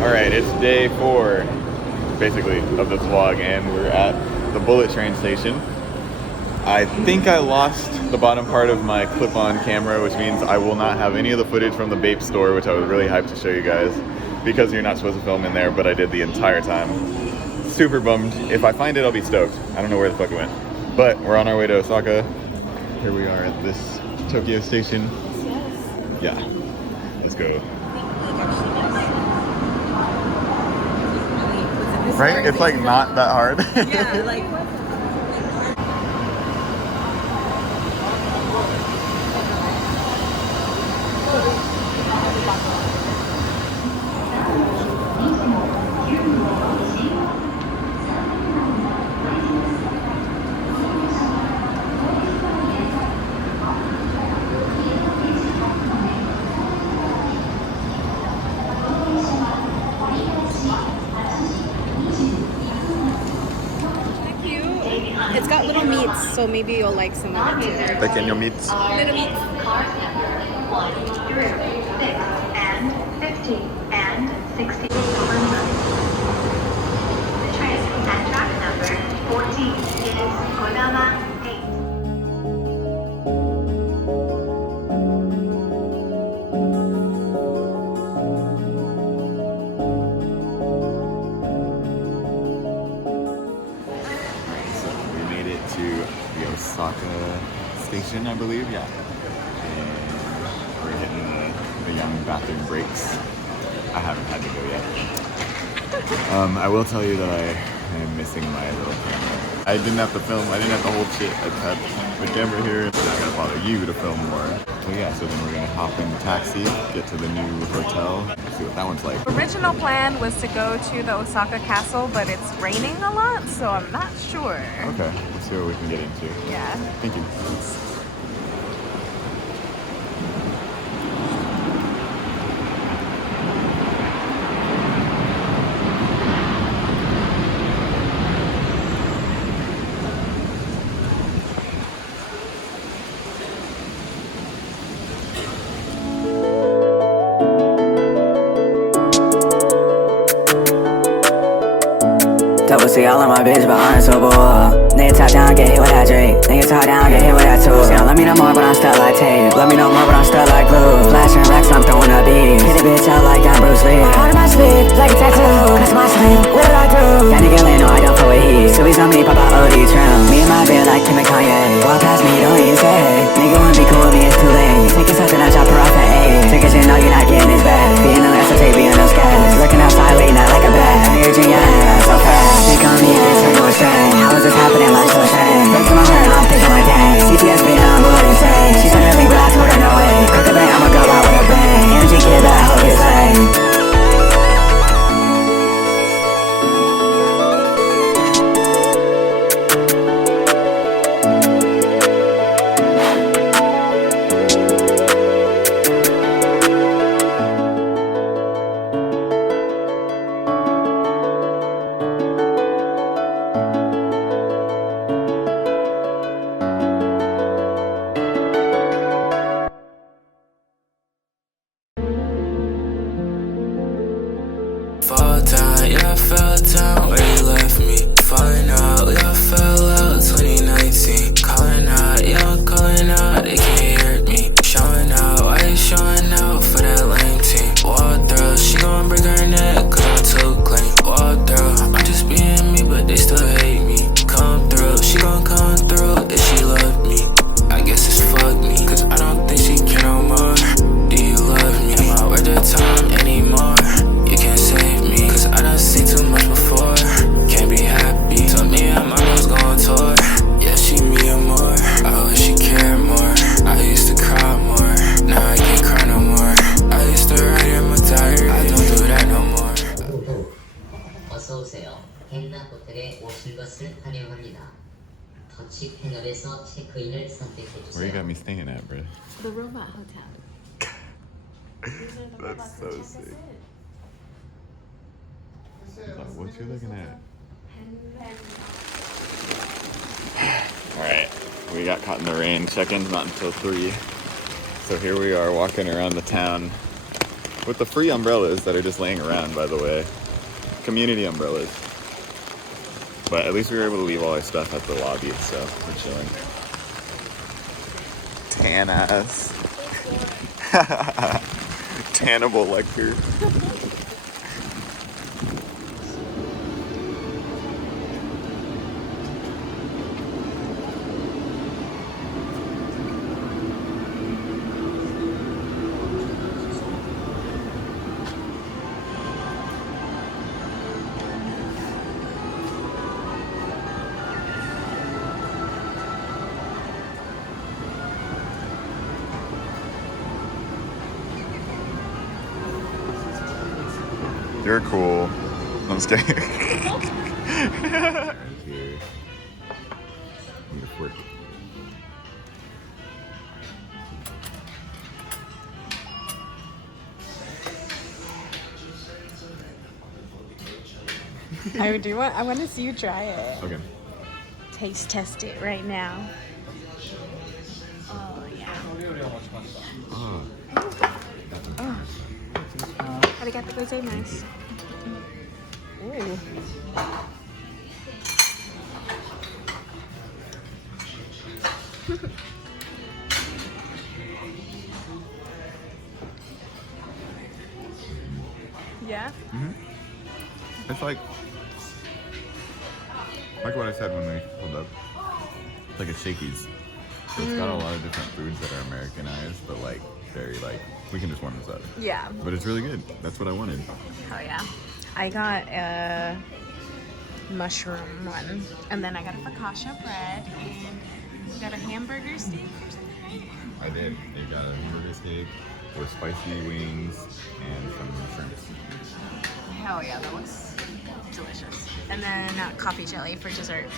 Alright, it's day 4, basically, of this vlog, and we're at the bullet train station. I think I lost the bottom part of my clip-on camera, which means I will not have any of the footage from the vape store, which I was really hyped to show you guys, because you're not supposed to film in there, but I did the entire time. Super bummed. If I find it, I'll be stoked. I don't know where the fuck it went. But we're on our way to Osaka. Here we are at this Tokyo station. Yeah, let's go. Right? It's like not that hard. Yeah, like. It's got little meats, so maybe you'll like some of it too. Pequeño meats. Little meats. 1 through 6 and 15 and 16. The train at track number 14 is Kodama 8. The Osaka station, I believe, yeah. And we're hitting the young bathroom breaks. I haven't had to go yet. I will tell you that I am missing my little camera. I didn't have to film, I didn't have to hold shit. I just had the camera here, and I gotta bother you to film more. So yeah, so then we're gonna hop in the taxi, get to the new hotel, see what that one's like. Original plan was to go to the Osaka castle, but it's raining a lot, so I'm not sure. Okay, let's see what we can get into. Yeah. Thank you. Double C all on my bitch, but I'm so bored. Nigga top down, get hit with that Drake. Nigga top down, get hit with that tool. She don't let me no more, but I'm stuck like tape. Let me no more, but I'm stuck like glue. Flashing racks, I'm throwing up beats. Hit a bitch out like I'm Bruce Lee. Heart in my sleeve, like a tattoo. Cause my sleep, what did I do? That nigga Lynn, no, I don't fuck with heat. So he's on me, pop out OD trim. Me and my bitch like Kim and Kanye. Walk past me, don't even say. Nigga wanna be cool with me, it's too late. Taking something, I chop her off at 8. Take a shit, no, you're not getting his back. Being no SOT, being no scats. Looking outside, late night like a bat. Virgin, yeah, so fast. Think on me, they turn to a strain. How is this happening, like so strange? Break to my heart, I'm thinking like dang. CTS being on board insane. She's trying to leave, but I told her no way. Cook a bang, I'ma go out with a bang. Energy kid, but I hope it's lame. Fall down, yeah, I fell down where you left me. Falling out, yeah, I fell out 2019. Calling out, yeah, I'm calling out, they can't hear me. Showing out, why you showing out for that lame team? Walk through, she gon' break her neck cause I'm too clean. Walk through, I'm just being me, but they still hate me. Come through, she gon' come through if she loved me. I guess it's fuck me, cause I don't think she care no more. Do you love me? Am I worth the time anymore? You can't save me, cause I done seen too much before. Can't be happy, so me and my girls go on tour. Yeah, she me and more, I wish she cared more. I used to cry more, now I can't cry no more. I used to write in my diary, I don't do that no more. 어서오세요. 헨나 호텔에 오신 것을 환영합니다. 터치 패널에서 체크인을 선택해주세요. Where you got me staying at, bro? The robot hotel. That's so sick. What you looking at? Alright, we got caught in the rain. Check-in's not until 3. So here we are walking around the town. With the free umbrellas that are just laying around, by the way. Community umbrellas. But at least we were able to leave all our stuff at the lobby, so we're chilling. Tan ass. Tannable lecture. You're cool. I'm just kidding. Here. I'm gonna work. I want to see you try it. Okay. Taste test it right now. Oh yeah. Oh. Arigato gozaimasu. Ooh. Yeah? It's like what I said when we pulled up. It's like a Shakey's. So it's got a lot of different foods that are Americanized, but like very like, we can just warm this up. Yeah. But it's really good. That's what I wanted. Oh yeah. I got a mushroom one, and then I got a focaccia bread, and you got a hamburger steak or something, right? I did. They got a hamburger steak with spicy wings and some shrimps. Hell yeah, that looks delicious. And then coffee jelly for dessert.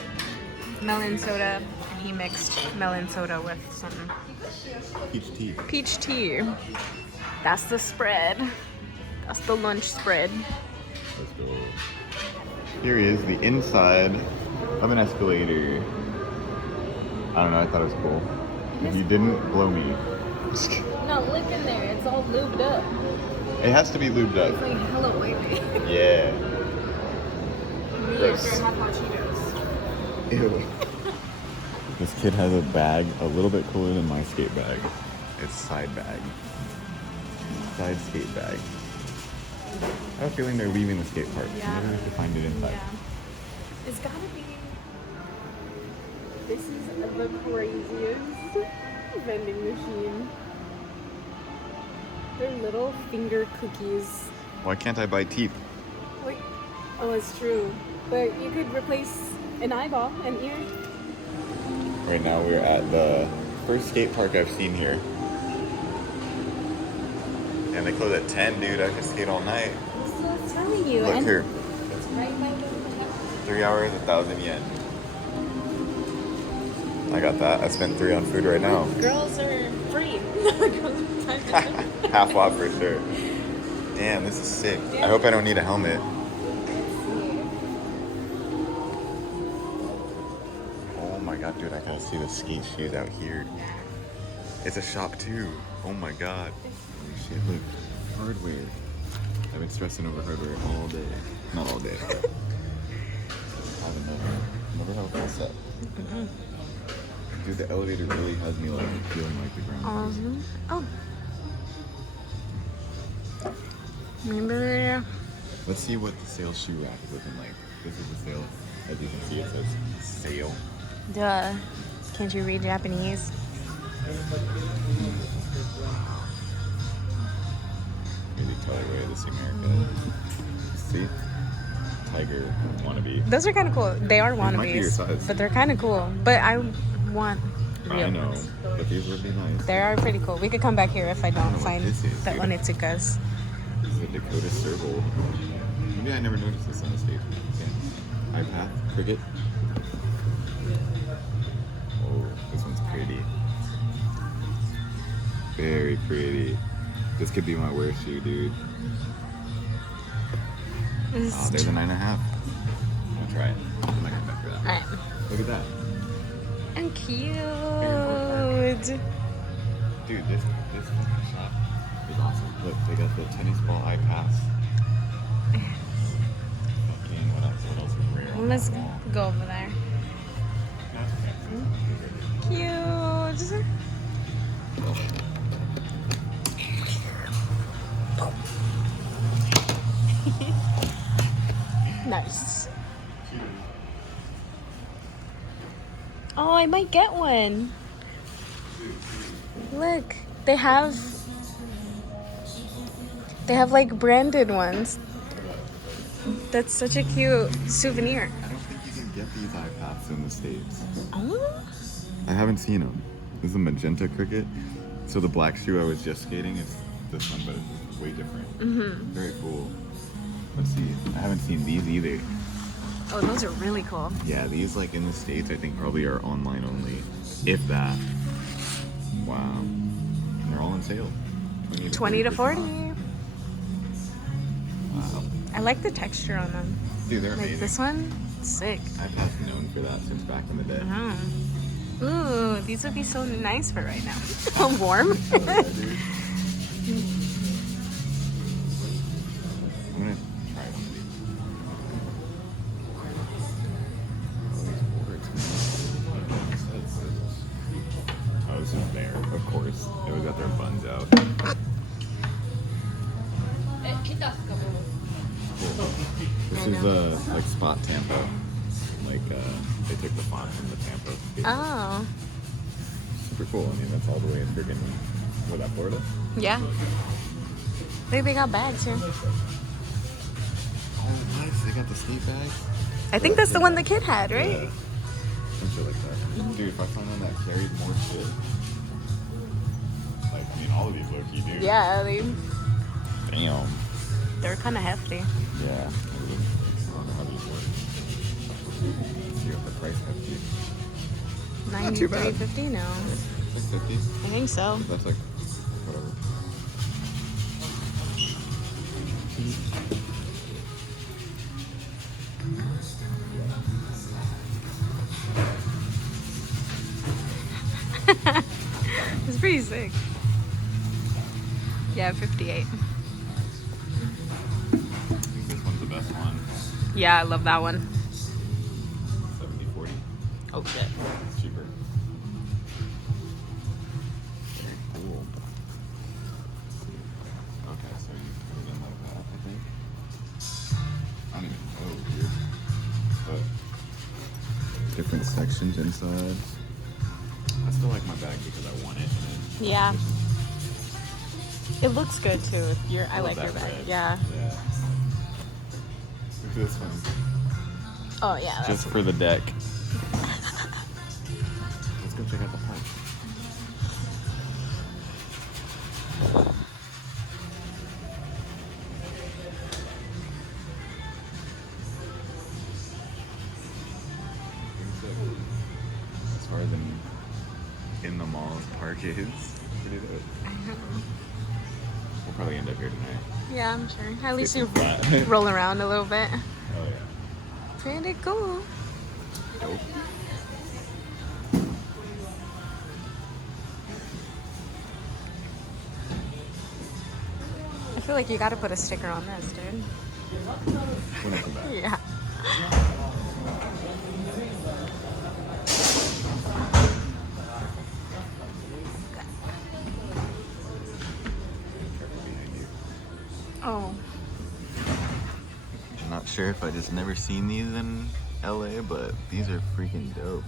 Melon soda, and he mixed melon soda with some Peach tea. peach tea. That's the spread. That's the lunch spread. Let's go. Here is the inside of an escalator. I don't know, I thought it was cool. If you didn't, blow me. Not lip in there, it's all lubed up. It has to be lubed up. It's like hella wavy. Yeah. Me Gross. after hot Cheetos. Ew. This kid has a bag a little bit cooler than my skate bag. It's side bag. Side skate bag. I have a feeling they're leaving the skate park. Yeah. Maybe we have to find it inside. Yeah. It's gotta be. This is the craziest vending machine. They're little finger cookies. Why can't I buy teeth? Wait. Oh, it's true. But you could replace an eyeball, an ear. Right now we're at the first skate park I've seen here. And they close at 10, dude. I can skate all night. I'm still telling you. Look and here. It's right by the 3 hours, 1,000 yen. I got that. I spent 3 on food right now. Girls are free. Half off for sure. Damn, this is sick. I hope I don't need a helmet. Oh my god, dude, I gotta see the skate shoes out here. It's a shop too. Oh my god. Holy shit, look. Hardware. I've been stressing over hardware all day. Not all day. I've never had a full set. Dude, the elevator really has me like feeling like the ground. Oh. Remember? Let's see what the sale shoe rack is looking like. This is the sale. As you can see, it says sale. Duh. Can't you read Japanese? Really colorway of this America. See? Tiger wannabe. Those are kind of cool. They are might be your wannabes, size. but they're kind of cool. But I want real I know, ones. but these would be nice. They are pretty cool. We could come back here if I don't know what find this is, the dude. Onitsukas. This is a Dakota Circle. Maybe I never noticed this on the skate. Okay. iPath, cricket. Oh, this one's pretty. Very pretty. This could be my wear shoe, dude. Oh, there's a 9.5. I'm gonna try it. I'm not coming back for that. Alright. Look at that. And cute. Dude, this fucking shop is awesome. Look, they got the tennis ball high pass. Fucking, what else is rare on Let's that wall? go over there. That's fancy. Cute. Nice. Oh, I might get one. Look, they have like branded ones. That's such a cute souvenir. I don't think you can get these iPads in the States. Oh? I haven't seen them. This is a magenta cricket. So the black shoe I was just skating is this one, but it's way different. Mm-hmm. Very cool. Let's see. I haven't seen these either. Oh, those are really cool. Yeah, these like in the States I think probably are online only. If that. Wow. And they're all on sale. 20 to 40. Wow. I like the texture on them. Dude, they're Like amazing. this one, sick. iPad's known for that since back in the day. Ooh, these would be so nice for right now. Warm. Oh, yeah, dude. I'm gonna try one of these. Oh, this is Bear, of course. They always got their buns out. Cool. This is like Spot Tampa. Like they took the font from the Tampa. Oh. Super cool. I mean, that's all the way in freaking, what, that Florida? Yeah. Look, they got bags here. Oh, nice. They got the skate bags. I think that's the one the kid had, right? Yeah. Some shit like that. Dude, if I found one that carried more shit. Like, I mean, all of these low-key do. Yeah, Damn. they're kind of hefty. Yeah. I don't know how these work. Let's see what the price hefty. Not too bad. $93.50 now. Like 50. I think so. That's like, whatever. It's pretty sick. Yeah, 58. I think this one's the best one. Yeah, I love that one. 70-40. Oh shit. It's cheaper. Very cool. Okay, so you put it in like that, I think. I don't even know, weird. But different sections inside. I still like my bag because I want it. Yeah. It looks good too. I love like that your bag. red. Yeah. Yeah. Look at this one. Oh yeah. That's Just for the deck. Let's go check out the park. As far as in the mall's park is, pretty dope. We'll probably end up here tonight. Yeah, I'm sure. At least you Flat. roll around a little bit. Oh yeah. Pretty cool. Dope. I feel like you gotta put a sticker on this, dude. When I come back. Yeah. Oh. I'm not sure if I just never seen these in LA, but these are freaking dope.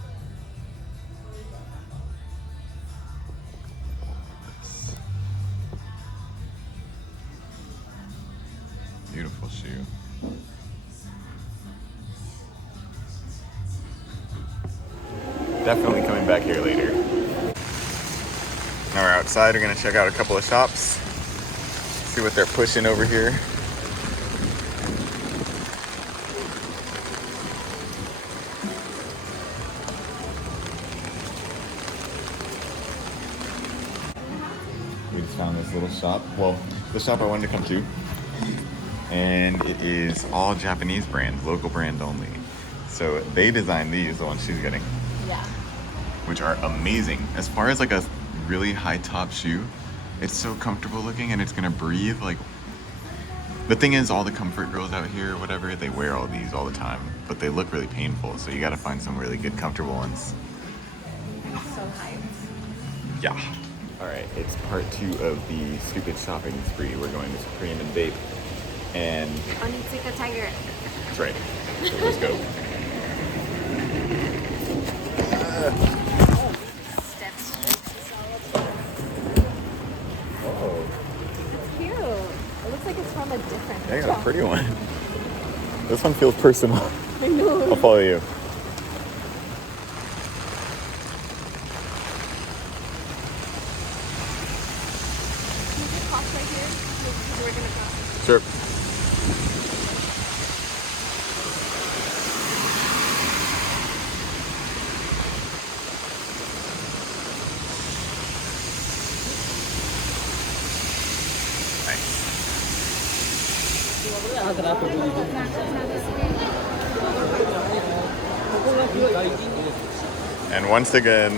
Beautiful shoe. Definitely coming back here later. Now we're outside, we're gonna check out a couple of shops. See what they're pushing over here. We just found this little shop. Well, the shop I wanted to come to. And it is all Japanese brand, local brand only. So they designed these, the ones she's getting, Yeah. which are amazing. As far as like a really high top shoe, It's so comfortable looking, and it's gonna breathe. Like, the thing is, all the comfort girls out here, or whatever, they wear all these all the time, but they look really painful. So you gotta find some really good, comfortable ones. I'm so hyped. Yeah. All right, it's part 2 of the stupid shopping spree. We're going to Supreme and Vape, and Onitsuka Tiger. that's right. So let's go. Steps. Oh, It's cute. It looks like it's from a different. I got a pretty one. This one feels personal. I know. I'll follow you. Cross right here. We're gonna cross. Sure. And once again,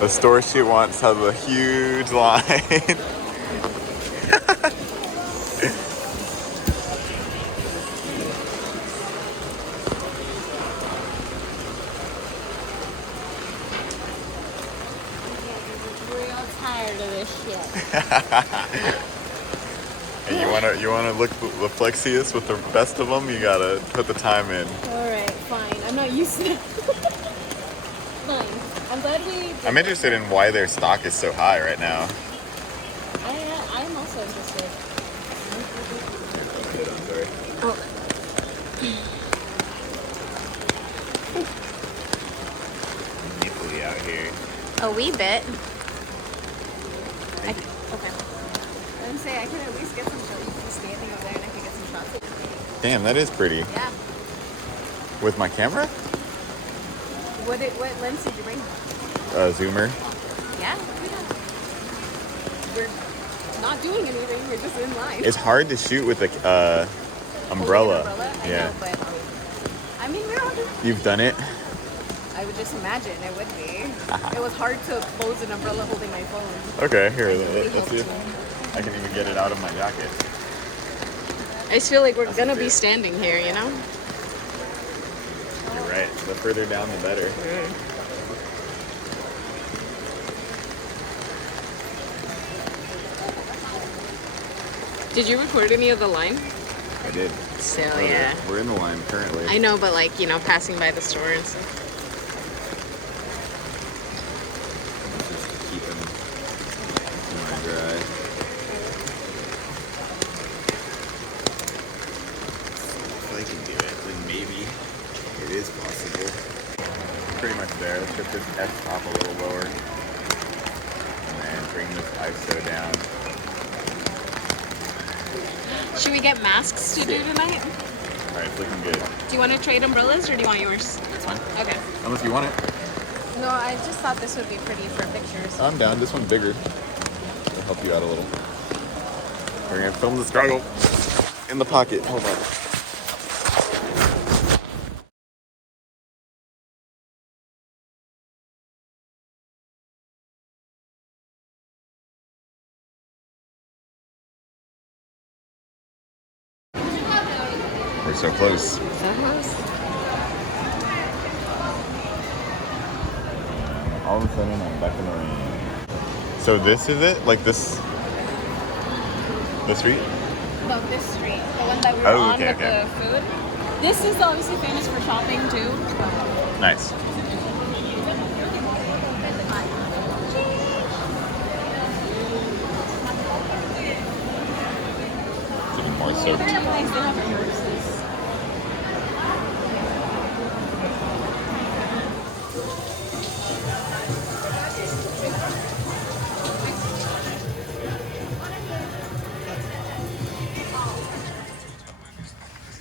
the store she wants has a huge line. Real tired of this shit. And you wanna look the flexiest with the best of them, you gotta put the time in. Alright, fine. I'm not used to that. Fine. I'm glad we. I'm interested in why their stock is so high right now. I'm also interested. I'm sorry. Oh. Nipply out here. A wee bit. Okay. I'm saying I can at least get some shots. You can be standing over there and I can get some shots. Damn, that is pretty. Yeah. With my camera? What lens did you bring? Zoomer. Yeah. We're not doing anything. We're just in line. It's hard to shoot with a umbrella. Holding an umbrella? I Yeah. know, but I mean, we're all just. You've done it? I would just imagine it would be. It was hard to close an umbrella holding my phone. Okay, here, Really let's see if I can even get it out of my jacket. I just feel like we're gonna be standing here, you know? You're right. The further down, the better. Did you record any of the line? I did. So Oh, yeah. We're in the line currently. I know, but like, you know, passing by the store and stuff. Just to keep them dry. If I can do it, then maybe it is possible. Pretty much there. Let's get this S top a little lower. And then bring this ISO down. Should we get masks to do tonight? Alright, it's looking good. Do you want to trade umbrellas or do you want yours? That's fine. Okay. Unless you want it. No, I just thought this would be pretty for pictures. I'm down. This one's bigger. It'll help you out a little. We're gonna film the struggle in the pocket. Hold on. We're so close. So close. All of a sudden, I'm back in the rain. So this is it? Like this? The street? No, this street. The one that we were Oh, on okay, with okay. the food. This is obviously famous for shopping too. Nice. It's even more soaked. Nice, they have horses.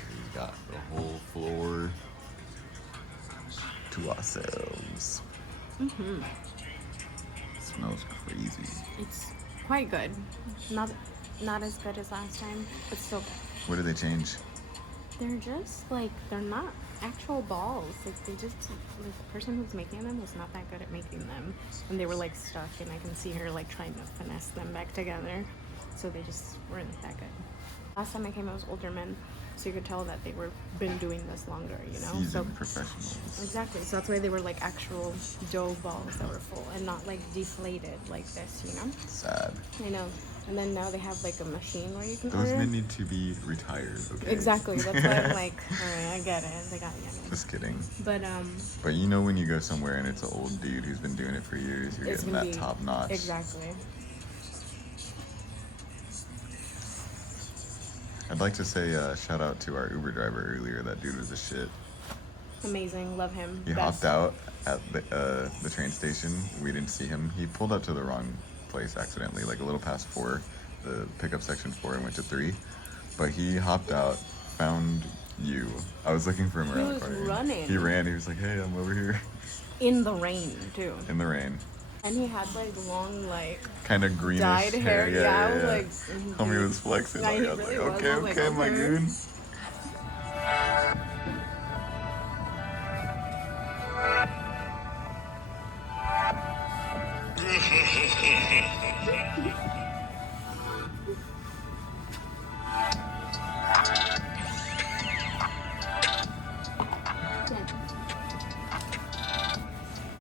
We got the whole floor to ourselves. Mm-hmm. Smells crazy. It's quite good. Not as good as last time, but still good. What did they change? They're just like, they're not actual balls. Like they just, the person who's making them was not that good at making them, and they were like stuck. And I can see her like trying to finesse them back together, so they just weren't that good. Last time I came, it was older men, so you could tell that they were been doing this longer, you know. Seasoned professionals. Exactly. So that's why they were like actual dough balls that were full and not like deflated like this, you know. Sad. I know. And then now they have like a machine where you can Those order. men need to be retired. Okay. Exactly. That's why I'm like, all right, I get it. They got you. Just kidding. But you know when you go somewhere and it's an old dude who's been doing it for years, you're it's getting gonna that be top notch. Exactly. I'd like to say shout out to our Uber driver earlier. That dude was a shit. Amazing. Love him. He hopped out at the train station. We didn't see him. He pulled up to the wrong place accidentally, like a little past 4, the pickup section 4, and went to 3. But he hopped out, found you. I was looking for him around the corner. He was running. He ran. He was like, "Hey, I'm over here." In the rain too. In the rain. And he had like long, like Kind of greenish dyed hair. Yeah, I was yeah. like, Homie was flexing. Yeah, he I was really like, was. okay, I was like, okay, my okay. goon.